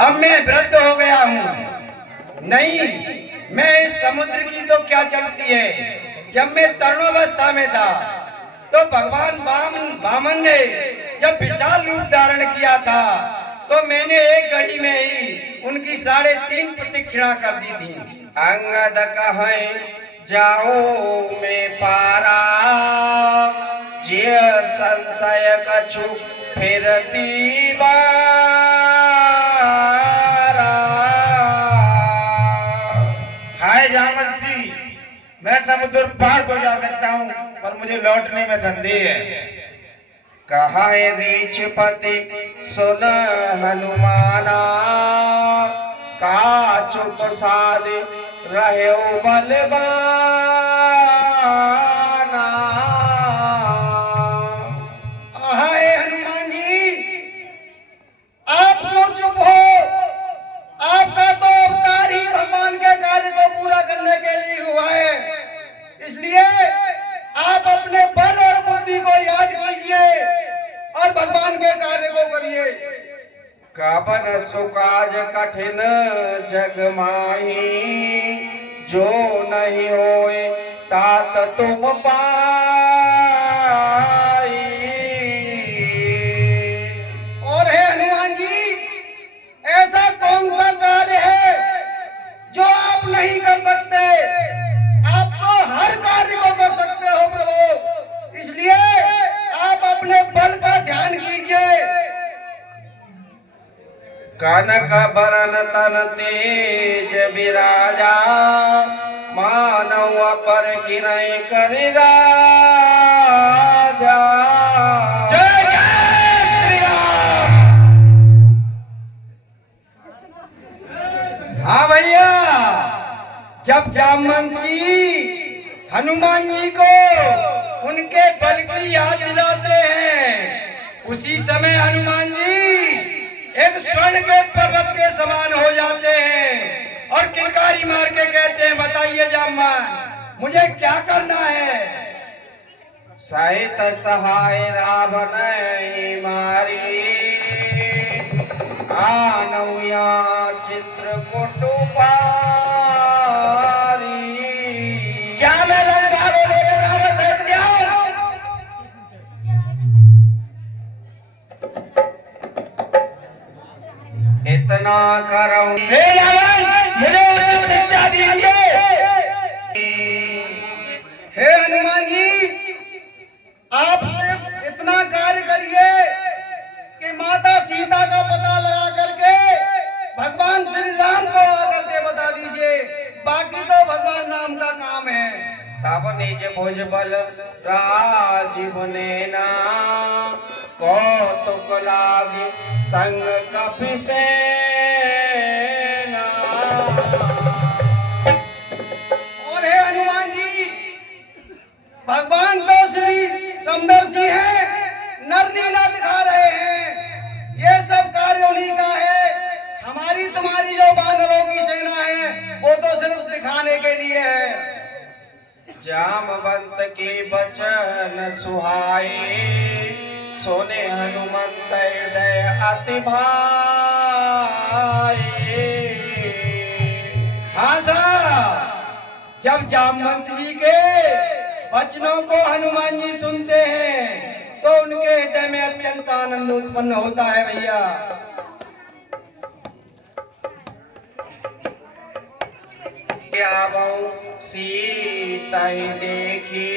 अब मैं वृद्ध हो गया हूँ। नहीं, मैं इस समुद्र की तो क्या चलती है। जब मैं तरुणावस्था में था तो भगवान वामन ने जब विशाल रूप धारण किया था तो मैंने एक घड़ी में ही उनकी 3.5 प्रदक्षिणा कर दी थी। अंगद कहे जाओ में पारा, जिय संशय कछु फिरती बारा। हाय जामवंत जी, मैं समुद्र पार तो जा सकता हूँ, पर मुझे लौटने में संदेह है। कहा रीछपति सुन हनुमाना, का चुप साध रहे बलवाना। हाय हनुमान जी, आप क्यों चुप हो? आपका तो अवतार ही भगवान के कार्य को पूरा करने के लिए हुआ है, इसलिए आप अपने बल और बुद्धि को याद कीजिए और भगवान के कार्य को करिए। कवन सुकाज कठिन जग माही, जो नहीं होए तात तुम पाई। और है हनुमान जी, ऐसा कौन सा कार्य है जो आप नहीं कर सकते? आप तो हर कार्य को कर सकते हो प्रभु, इसलिए आप अपने बल का ध्यान कीजिए। कनक बरन तन तेज विराजा, मानव पर गिरई कर राजा। जय जय श्री राम। हाँ भैया, जब जामवंत जी हनुमान जी को उनके बल की याद दिलाते हैं, उसी समय हनुमान जी एक स्वर्ण के पर्वत के समान हो जाते हैं और किलकारी मार के कहते हैं, बताइए जामवंत, मुझे क्या करना है? सहित सहाय रावण मारी, आनौया चित्रकूट पारी। क्या मैं लंका को लेकर रावण सहित ले आऊं? इतना करऊं हे रावण, मुझे उचित शिक्षा दीजिए। हे हनुमान जी, आप सिर्फ इतना कार्य करिए कि माता सीता का पता लगा करके भगवान श्री राम को आकर के बता दीजिए, बाकी तो भगवान राम का काम है। तब निज भुज बल राजीव नेना, कौतुक लागे संग कपि सेना। और हे हनुमान जी, भगवान तो श्री समदर्शी है, नर लीला दिखा रहे हैं। ये सब कार्य उन्हीं का है। हमारी तुम्हारी जो बानरों की सेना है वो तो सिर्फ दिखाने के लिए है। जामवंत के बचन सुहाए, सोने हनुमंत हृदय अति भाए। हाँ साहब, जब जामवंत जी के वचनों को हनुमान जी सुनते हैं तो उनके हृदय में अत्यंत आनंद उत्पन्न होता है भैया। आवऊ सीता देखी,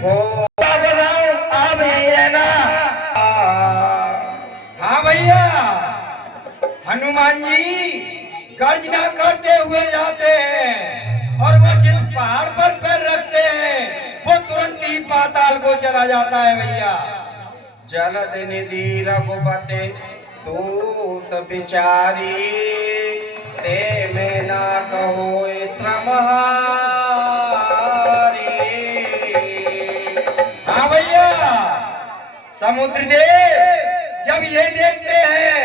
हो अब है ना। हाँ भैया, हनुमान जी गर्जना करते हुए जाते हैं और वो जिस पहाड़ पर पैर रखते हैं वो तुरंत ही पाताल को चला जाता है भैया। जलद निधि रघुपते दूत बिचारी, ते में ना कहो श्रम हारी। हाँ भैया, समुद्र देव जब ये देखते हैं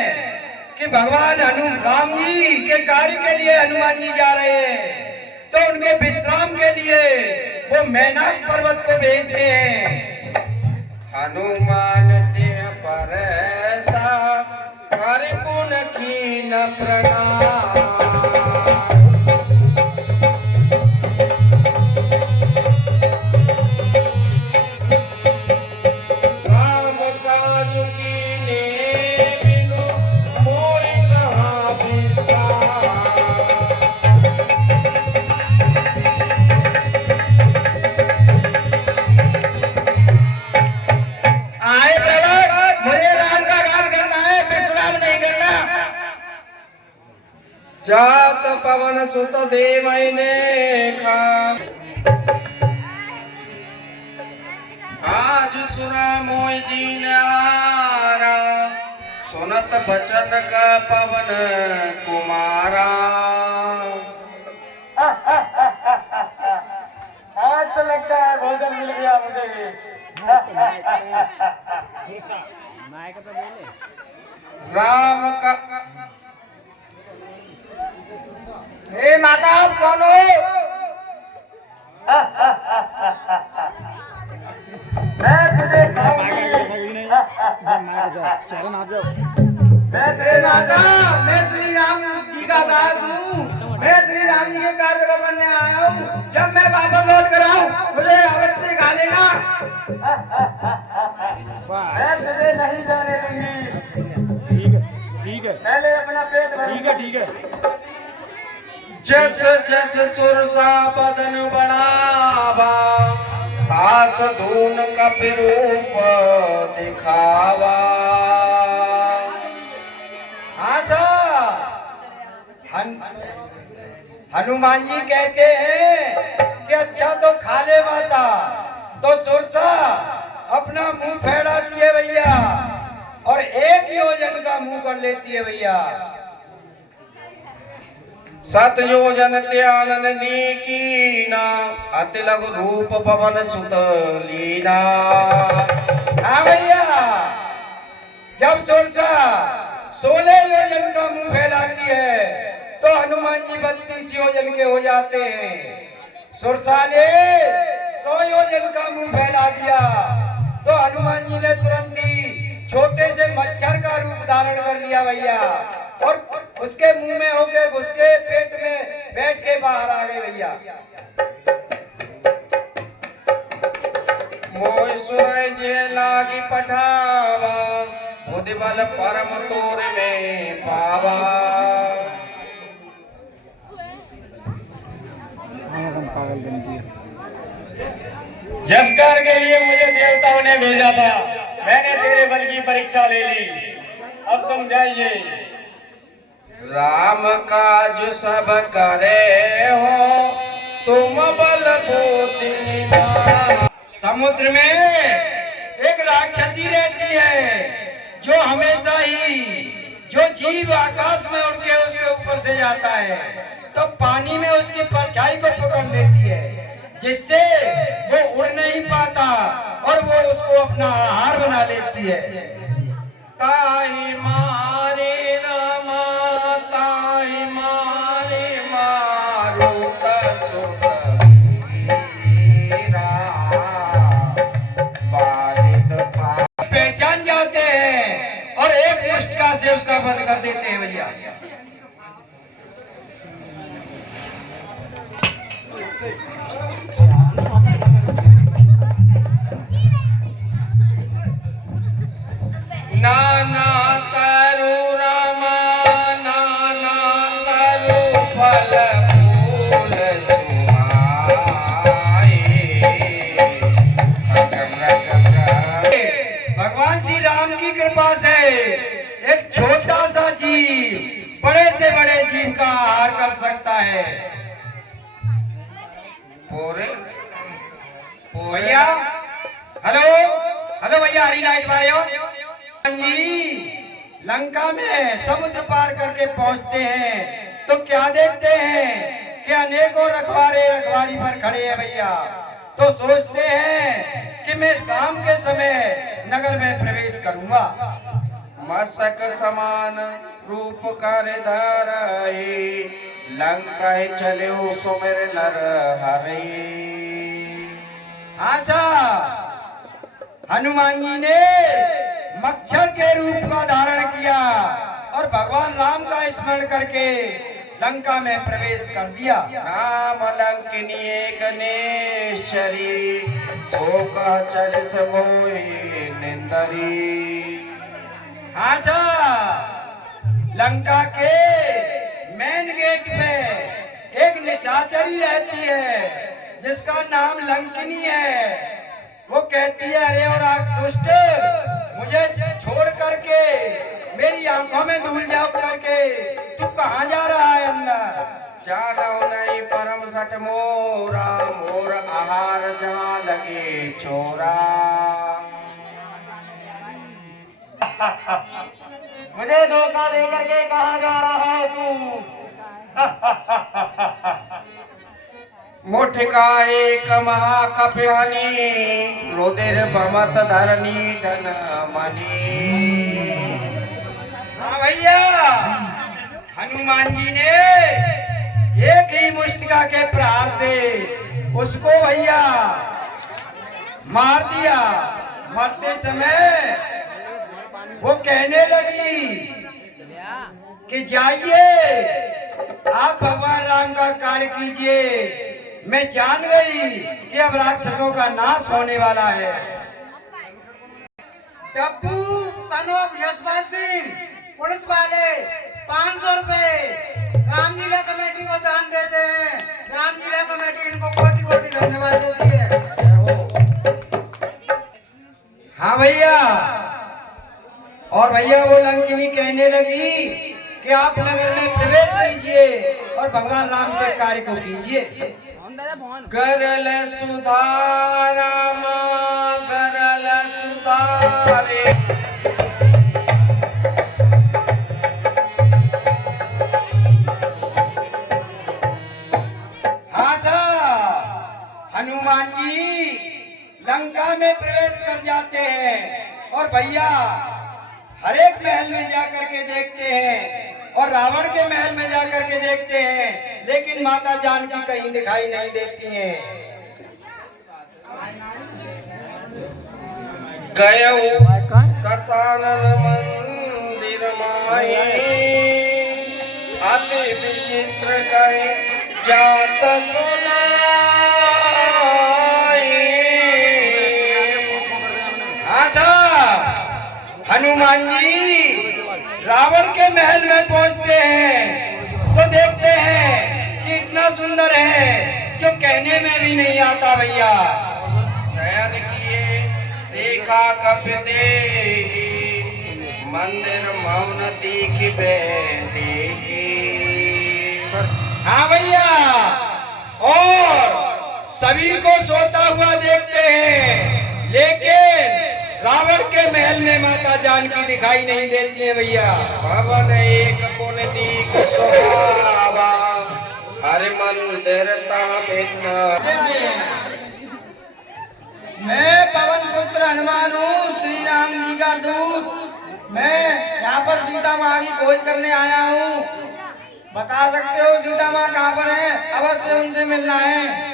कि भगवान राम जी के कार्य के लिए हनुमान जी जा रहे हैं तो उनके विश्राम के लिए वो मैनाक पर्वत को भेजते हैं। हनुमान ते पर सा कर पुन कीन प्रणाम। राम काज कीने बिनु मोहि कहाँ विश्राम। आए प्रभु, मुझे राम का काम करना है, विश्राम नहीं करना। जात पवन सुत देवै देखा। आज सुना मोहि दीन हारा। सुनत बचन का पवन कुमारा। आज तो लगता है भोजन मिल गया मुझे भी। राम का हे माता, आप कौन हो? मैं तुझे खाऊंगी। हे माता, मैं श्री राम जी का दास हूँ। मैं श्री राम जी के कार्य को करने आया हूँ। जब मैं वापस लौट कर आऊँ, मुझे अवश्य खा लेना। मैं तुझे नहीं जाने दूंगी। ठीक है पहले अपना पेट भर। ठीक है। जस जस सुरसा बदन बढ़ावा। तास धून कपिरूप दिखावा। आशा हनुमान जी कहते हैं कि अच्छा तो खा ले माता। तो सुरसा अपना मुंह फैलाती है भैया, और 1 योजन का मुंह कर लेती है भैया। सत योजन त्यानन दीकीना। अति लघु रूप पवन सुत लीना। हाँ भैया, जब सुरसा 16 योजन का मुंह फैलाती है, तो हनुमान जी 32 योजन के हो जाते हैं। सुरसा ने 100 योजन का मुंह फैला दिया, तो हनुमान जी ने तुरंत ही छोटे से मच्छर का रूप धारण कर लिया भैया, और उसके मुंह में होके घुस के पेट में बैठ के बाहर आ गए भैया। मोय सुरय जे लागी पठावा। बुद्धि बल परम तोर में पावा। जस कार्य के लिए मुझे देवताओं ने भेजा था, मैंने तेरे बल की परीक्षा ले ली। अब तुम जाइए। राम काज सब करे हो। तुम बल बुद्धि निधान। समुद्र में एक राक्षसी रहती है, जो हमेशा ही जो जीव आकाश में उड़ के उसके ऊपर से जाता है, तो पानी में उसकी परछाई को पकड़ लेती है, जिससे वो उड़ नहीं पाता और वो उसको अपना आहार बना लेती है। ताहि मारे रामा। ताहि मारे मारुत सुत वीरा। बारिद पा पहचान जाते हैं और एक मुष्टिका से उसका वध कर देते हैं भैया। नाना तरु रमा। नाना तरु फल फूल सुहाए। भगवान श्री राम की कृपा से एक छोटा सा जीव बड़े से बड़े जीव का आहार कर सकता है। पूरे भैया, हेलो हेलो भैया, हरी लाइट मारे हो जी। लंका में समुद्र पार करके पहुंचते हैं तो क्या देखते हैं कि अनेकों रखवारे रखवारी पर खड़े हैं भैया। तो सोचते हैं कि मैं शाम के समय नगर में प्रवेश करूंगा। मसक समान रूप कर धरई। लंका चले सुमिर नर हरि। आशा हनुमान जी ने मच्छर के रूप का धारण किया और भगवान राम का स्मरण करके लंका में प्रवेश कर दिया। नाम लंकिनी एक नेश्वरी, शोक चल मोहि निंदरी। हाँ साहब, लंका के मेन गेट पे एक निशाचरी रहती है जिसका नाम लंकिनी है। वो कहती है, अरे और आप दुष्ट, मुझे छोड़ करके मेरी आंखों में धूल जाओ करके तू कहाँ जा रहा है अंदर? जानो नहीं परम सठ मोरा, मोर आहार जहाँ लगे चोरा। मुझे धोखा देकर के कहाँ जा रहा है तू? मुठ का एक महाकप्यानी, रुधिर बमत धरनी धन मनी। हाँ भैया, हनुमान जी ने एक ही मुष्टिका के प्रहार से उसको भैया मार दिया। मरते समय वो कहने लगी कि जाइए आप भगवान राम का कार्य कीजिए। मैं जान गई कि अब राक्षसों का नाश होने वाला है। टप्पू सनोप यशपाल सिंह पुलिस वाले 500 रुपए रामलीला कमेटी को दान देते हैं। रामलीला कमेटी इनको कोटि कोटि धन्यवाद देती है। हाँ भैया, और भैया वो लंकिनी कहने लगी कि आप नगर में प्रवेश कीजिए और भगवान राम के कार्य को कीजिए। करल सुधारा माँ करल सुधारे। हाँ साहब, हनुमान जी लंका में प्रवेश कर जाते हैं और भैया हर एक महल में जाकर के देखते हैं और रावण के महल में जाकर के देखते हैं, लेकिन माता जानकी कहीं दिखाई नहीं देती हैं। गयो दशानन मंदिर माही, अति विचित्र कहे जात सुनाई। हाँ साहब, हनुमान जी रावण के महल में पहुंचते हैं तो देखते हैं कि इतना सुंदर है जो कहने में भी नहीं आता भैया। शयन किए देखा कपते, मंदिर मौन दीख बेदी। हाँ भैया, और सभी को सोता हुआ देखते हैं, लेकिन रावण के महल में माता जानकी दिखाई नहीं देती है भैया। भवन एक पुन दीख सुहावा, हर मंदिर ता भिन्न। मैं पवन पुत्र हनुमान हूँ, श्री राम जी का दूत। मैं यहाँ पर सीता माँ की खोज करने आया हूँ। बता सकते हो सीता माँ कहाँ पर है? अवश्य उनसे मिलना है।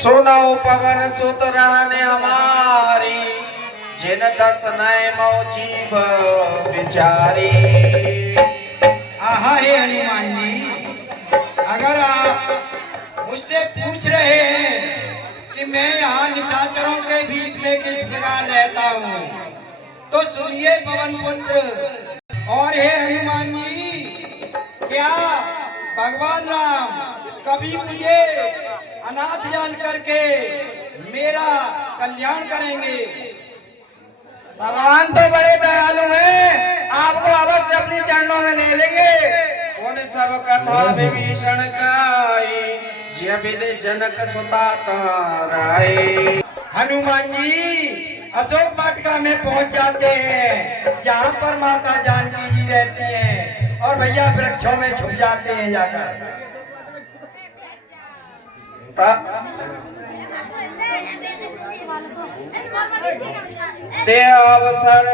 सुनो पवन सुत रहने हमारी, जिन दस नए मौ जीव बिचारी। आहा हे हनुमान जी, अगर आप मुझसे पूछ रहे हैं कि मैं यहाँ निशाचरों के बीच में किस प्रकार रहता हूँ, तो सुनिए पवन पुत्र और हे हनुमान जी, क्या भगवान राम कभी मुझे अनाथ जान करके मेरा कल्याण करेंगे? भगवान तो बड़े दयालु हैं, आपको अवश्य अपनी चरणों में ले लेंगे। उन सब कथा विभीषण काई, जिय विद जनक सुता राय। हनुमान जी अशोक वाटिका में पहुंच जाते हैं जहां पर माता जानकी जी रहती हैं, और भैया वृक्षों में छुप जाते हैं जाकर। ते अवसर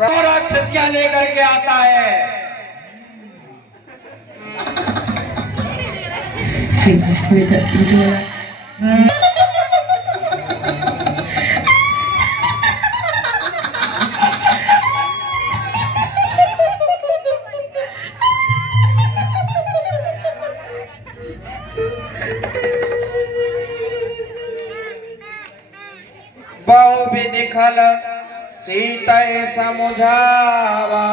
राक्षसियां लेकर के आता है। बहु विधि खल सीतय समुझावा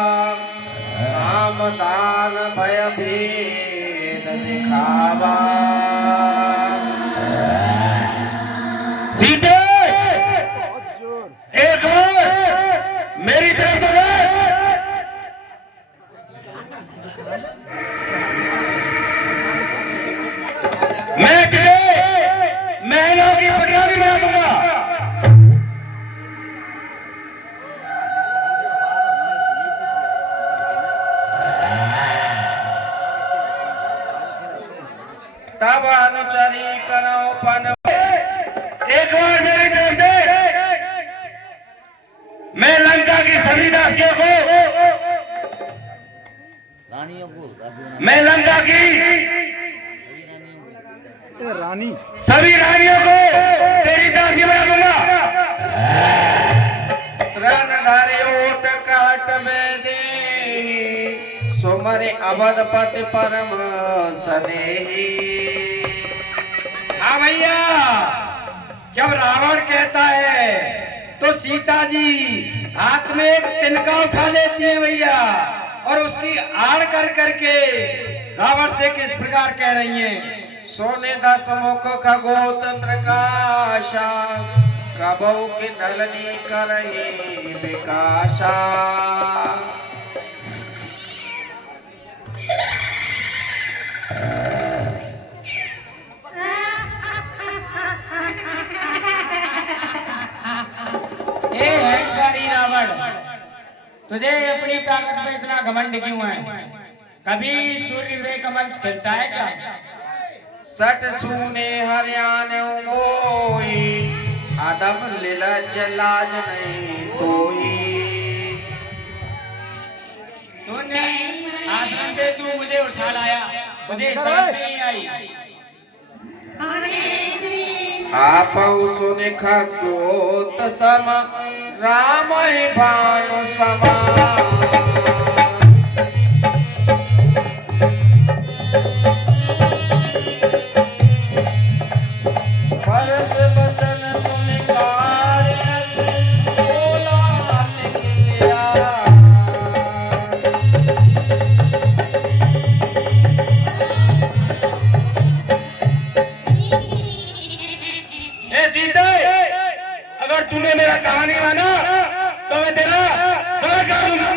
सामदान भय भेद दिखावा। सीते बहुत जोर। एक बार मेरी तरफ तो देख। मैं तुझे महलों की पटियाली बना दूंगा। तब अनुचरी करो पन एक बार मेरी तरफ देख। मैं लंका की सभी दासियों को, मैं लंका की ए, रानी सभी रानियों को तेरी दासी बना दूंगा। रण धरे ओट काट में दे सुमरे अवधपति परम सदेही। हाँ भैया, जब रावण कहता है तो सीता जी हाथ में एक तिनका उठा लेती है भैया, और उसकी आड़ कर करके रावण से किस प्रकार कह रही हैं। सोने दस मुख खगोत प्रकाशा कबऊ की नलनी करही विकासा। ए अहंकारी रावण, तुझे अपनी ताकत में इतना घमंड क्यों है? कभी सूर्य से कमल खिलता है क्या? सट सूने हरियाण मोई अदब लिलज लाज नहीं कोई। सुन, आश्रम से तू मुझे उठा लाया, मुझे समझ नहीं आई। आप सुन खगोत सम राम भानु समा। परस वचन सुन काढ़ियस बोला अति किसिया। ए सीते, अगर तूने मेरा कहानी माना तो मैं तेरा गला काट दूंगा।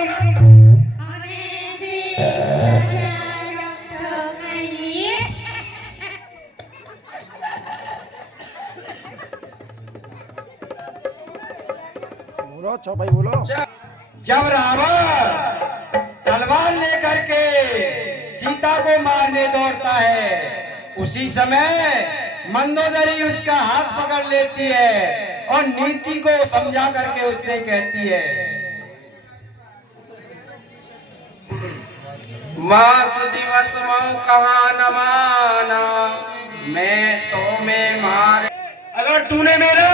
बोलो चौपाई बोलो। जब रावण तलवार लेकर के सीता को मारने दौड़ता है, उसी समय मंदोदरी उसका हाथ पकड़ लेती है और नीति को समझा करके उससे कहती है। मास दिवस मऊ कहा न माना मैं तो में मार। अगर तूने मेरा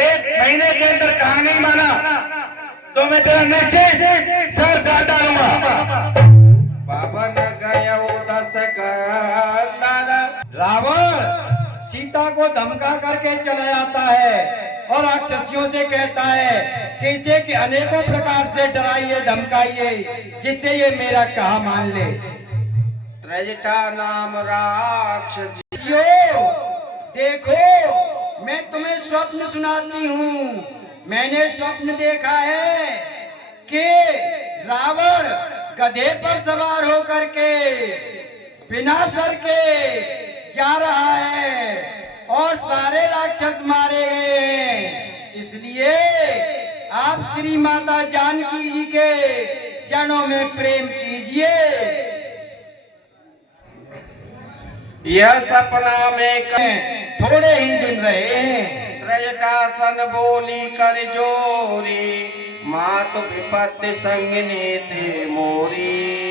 1 महीने के अंदर कहा नहीं माना तो मैं तेरा निश्चय सर काट डालूंगा। पवन गयो दस कंदर। रावण सीता को धमका करके चला जाता है और राक्षसियों से कहता है कि इसे कि अनेकों प्रकार से डराइए धमकाइए जिससे ये मेरा कहा मान ले। त्रजटा नाम राक्षसी। देखो, मैं तुम्हें स्वप्न सुनाती हूँ। मैंने स्वप्न देखा है कि रावण गधे पर सवार होकर के बिना सर के जा रहा है और सारे राक्षस मारे गए हैं। इसलिए आप श्री माता जानकी जी के चरणों में प्रेम कीजिए। यह सपना में थोड़े ही दिन रहे हैं। त्रजटासन बोली कर जोरी मातु विपत्ति संगनी थे मोरी।